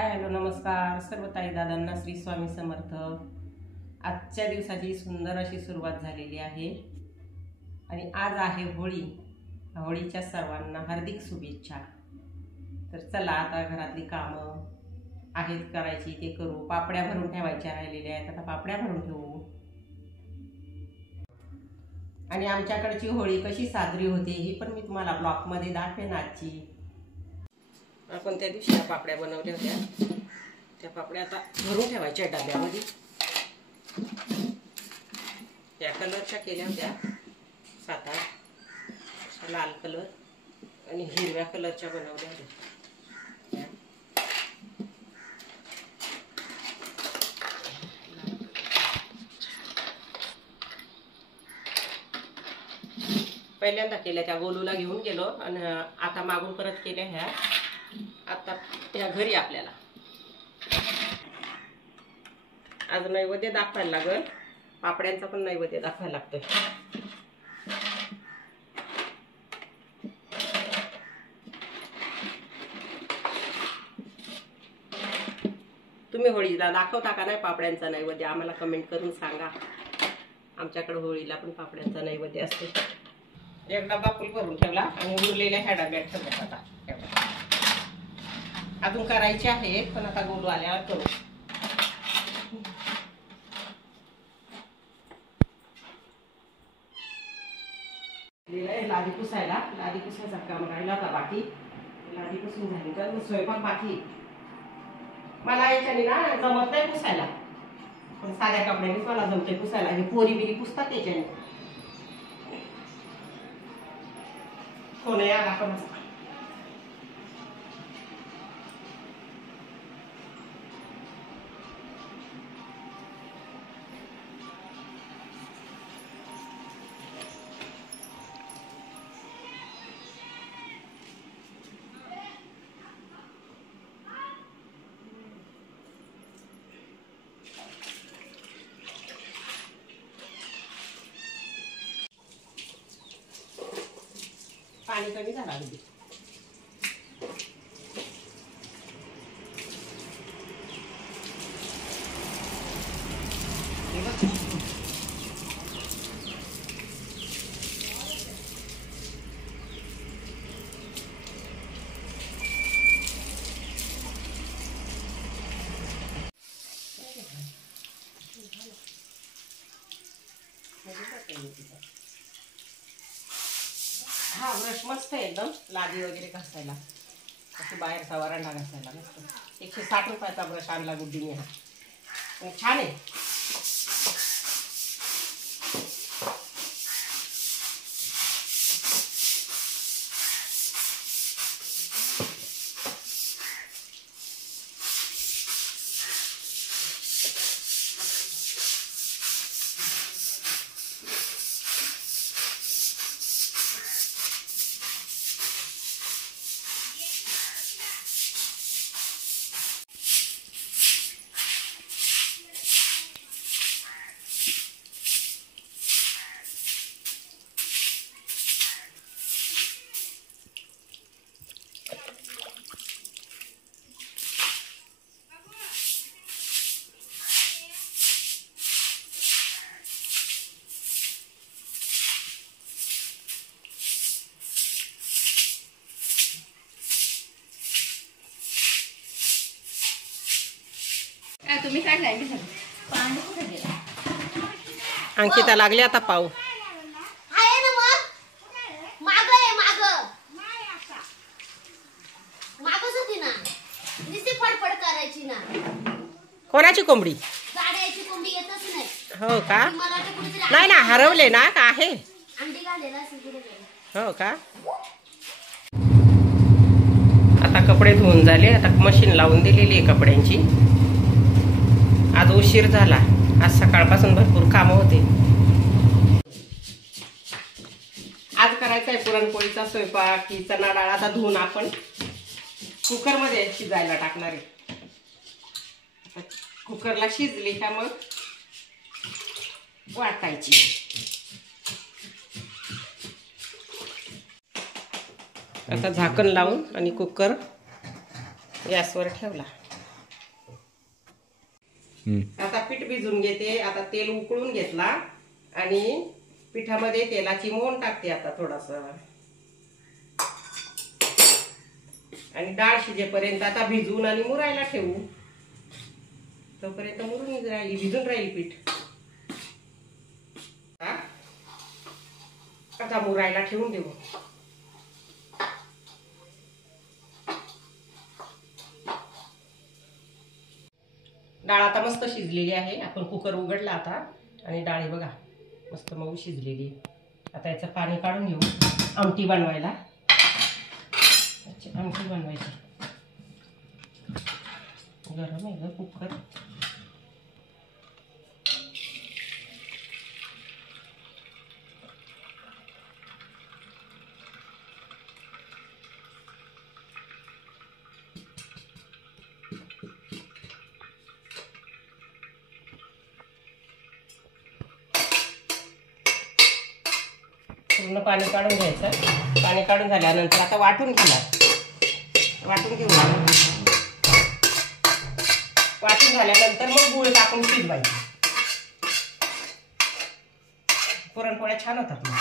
Hello नमस्कार सर्व ताई दादांना श्री स्वामी समर्थ। आजच्या दिवसाची सुंदर अशी सुरुवात झालेली आहे आणि आज आहे होळी। होळीच्या सर्वांना हार्दिक शुभेच्छा। तर चला आता घरातली कामं आहेत करायची ते करू। पापड्या भरून ठेवायच्या राहिलेल्या आहेत, आता पापड्या भरून ठेवू। आणि आमच्याकडची होळी कशी साजरी होते ही पण मी तुम्हाला ब्लॉगमध्ये दाखवेन आजची। आपण त्या दिवशी पापड्या बनवल्या होत्या, त्या पापड्या आता भरून ठेवायच्या डब्यामध्ये। त्या कलरच्या केल्या होत्या 7-8, लाल कलर आणि हिरव्या कलरच्या बनवल्या होत्या। पहिल्यांदा केल्या त्या गोलूला घेऊन गेलो आणि आता मागून परत केल्या ह्या। आता त्या घरी आपल्याला आज नैवेद्य दाखवायला लागेल, पापड्यांचा पण नैवेद्य दाखवायला लागतोय। तुम्ही होळीला दाखवता का नाही पापड्यांचा नैवेद्य? आम्हाला कमेंट करून सांगा। आमच्याकडे होळीला पण पापड्यांचा नैवेद्य असते। एक डबा फुल भरून ठेवला आणि उरलेल्या ह्या डब्यात ठेवल्यात। आता अजून करायचे आहे पण आता गोलू आल्यावर करू। लादी पुसायला, लादी पुसायचा काम राहिला होता बाकी। लादी पुसून झाली तर स्वयंपाक बाकी। मला याच्याने ना जमत नाही पुसायला, पण साध्या कपड्यानेच मला जमते पुसायला। हे पोरी बिरी पुसतात याच्याने। कोण आला पण पाणी कमी झालं अगदी। हा ब्रश मस्त आहे एकदम, लादी वगैरे घासायला, असं बाहेरचा वरांडा घासायला मस्त। 160 रुपयाचा ब्रश आणला गुड्डीने हा, आणि छान आहे। तुम्ही काय सांगितलं? पाणी कुठे गेला? अंकिता लागली आता पाऊ। आहे ना मग माग आहे, मागच होती ना, नुसती फडफड करायची ना। कोणाची कोंबडी? गाड्याची कोंबडी येतच नाही। हो का? मला वाटतं कुठेतरी नाही ना, हरवले ना का आहे? अंडी घालेला असेल कुठे गेला। हो का? आता कपडे धुवून झाले, आता मशीन लावून दिलेली आहे कपड्यांची। आज उशीर झाला, आज सकाळपासून भरपूर कामं होते। आज करायचा आहे पुरणपोळीचा स्वयंपाक। की चणा डाळ आता धुवून आपण कुकरमध्ये शिजायला टाकणार आहे। कुकरला शिजली का मग वाटायची। आता झाकण लावून आणि कुकर गॅसवर ठेवला। आता पीठ भिजून घेते. आता तेल उकळून घेतला आणि पिठामध्ये तेलाची मोहन टाकते आता थोडासा. आणि डाळ शिजेपर्यंत आता भिजून आणि मुरायला ठेवू. तोपर्यंत मुरून राहिली, भिजून राहील पीठ. आता मुरायला ठेवून देऊ. डाळ आता मस्त शिजलेली आहे. आपण कुकर उघडला आता आणि डाळ बघा मस्त मऊ शिजलेली. आता याचं पाणी काढून घेऊ आमटी बनवायला. आमटी बनवायची. गरम आहे ग कुकर. पूर्ण पाणी काढून घ्यायचं. पाणी काढून झाल्यानंतर आता वाटून घेणार. वाटून घेऊ. वाटून झाल्यानंतर मग गूळ टाकून शिजवायचं. पुरणपोळ्या छान होतात मग.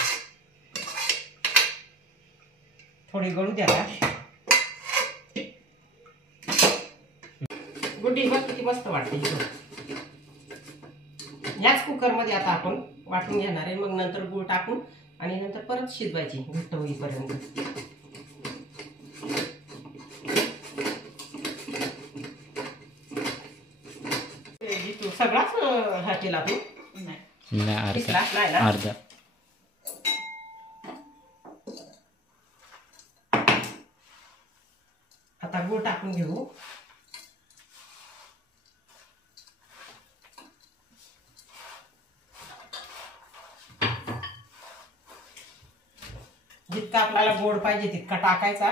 थोडी गळू द्या. गुड्डी बघ किती मस्त वाटते. याच कुकरमध्ये आता आपण वाटून घेणार आहे. मग नंतर गूळ टाकून आणि नंतर परत शिजवायची घट्ट होईपर्यंत. तू सगळाच हा केला तू? नाही अर्धा. आता गूळ टाकून घेऊ. जितका आपल्याला गोड पाहिजे तितका टाकायचा.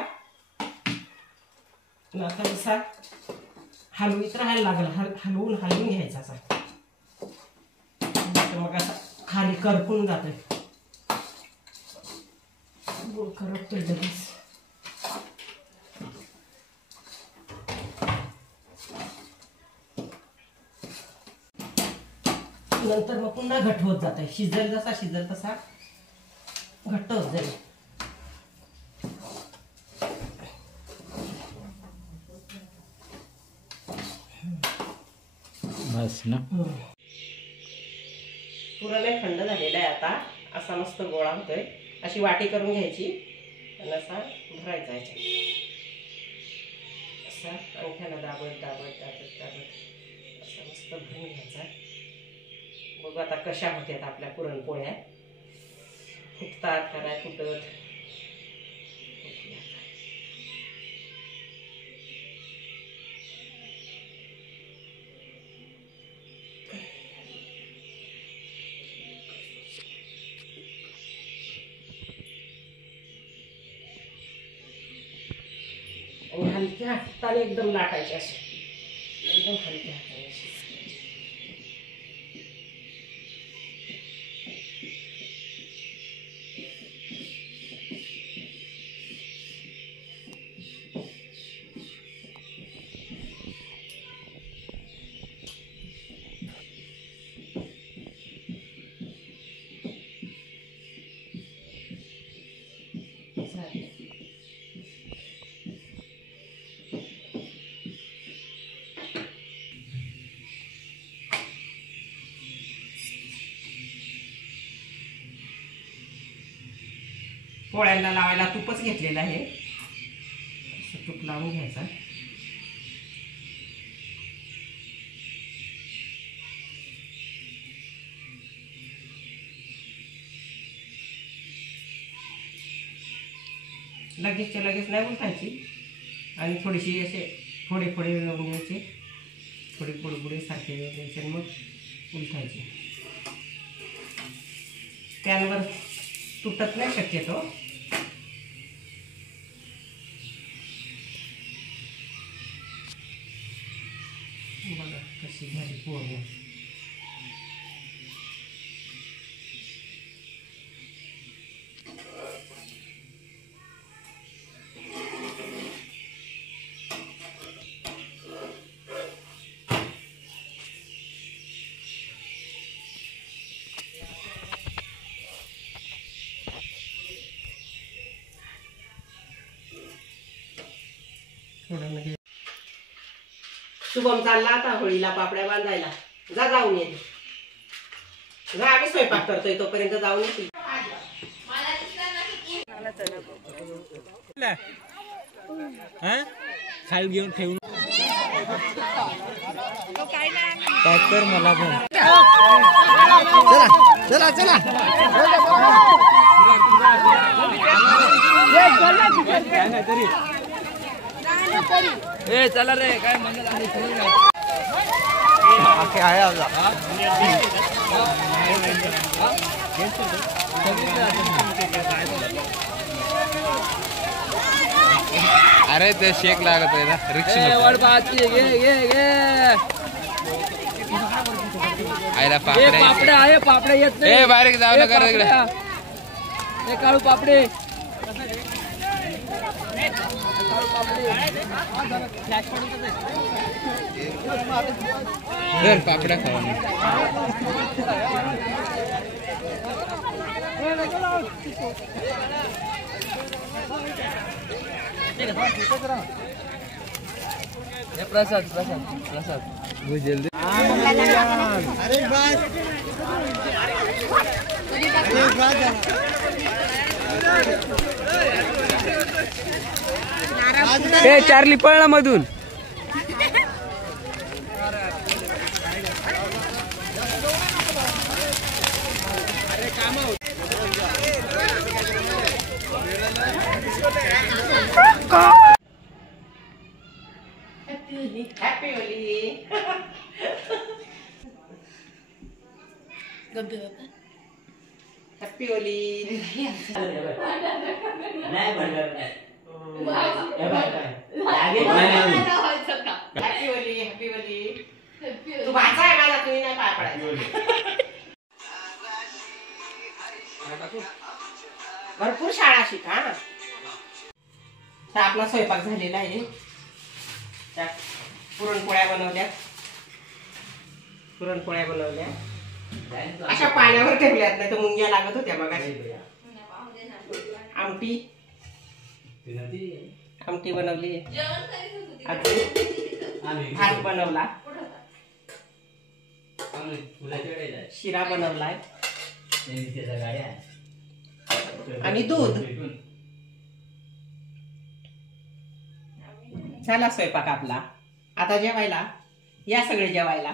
नंतर असा हलवीत राहायला लागला. हलवून घ्यायचा असा. मग असा खाली करपून जातोय. गोड करपतोय लगेच. नंतर मग पुन्हा घट्ट होत जात आहे. शिजल तसा घट्ट होत जाईल. बस ना. पुरण थंड झालेला आहे आता. असा मस्त गोळा होतोय. अशी वाटी करून घ्यायची आणि असा भरायचा याच्यात. असा अंगठ्याला दाबत असा मस्त भरून घ्यायचा. बघू आता कशा होत्यात आपल्या पुरणपोळ्या. फुटतात का नाही फुटत. आणि हलक्या हाताने एकदम लाटायचे असे. एकदम हलक्या हाताने असे. पोळ्यांना लावायला तूपच घेतलेलं आहे. असं तूप लावून घ्यायचं. लगेचच्या लगेच नाही उलटायची. आणि थोडीशी असे फोडे लावून घ्यायचे. थोडे बुडबुडे सारखे द्यायचे आणि मग उलटायचे. पॅनवर तुटत नाही शक्यतो. बघा कशी झाली पोळी. शुभम चालला आता होळीला पापड्या बांधायला. जा जाऊन ये. जा आम्ही स्वयंपाक करतोय तोपर्यंत जाऊन येतील. खाली घेऊन ठेवून तर मला पण चला चला ए चला रे काय म्हणत आहे अरे ते शेक लागत आहे ना रिक्षा आयला पापड्या आहे पापड्या येत नाही बारीक जाऊ नका तिकडे काळू पापडे पापड्या खावा प्रसाद प्रसाद प्रसाद जल्दी अरे ए चार्ली पळला मधून happy Holi. Happy Holi. Happy Holi. Happy Holi. तू भाचा आहे माझा तुम्ही नाही पाय पडायचं. भरपूर शाळा शिका. आपला स्वयंपाक झालेला आहे. पुरणपोळ्या बनवल्या. पुरणपोळ्या बनवल्या अशा पाण्यावर ठेवल्यात नाही तर मुंग्या लागत होत्या बघा. आमटी आमटी बनवली. भात बनवला. शिरा बनवलाय आणि दूध. झाला स्वयंपाक आपला. आता जेवायला या सगळे जेवायला.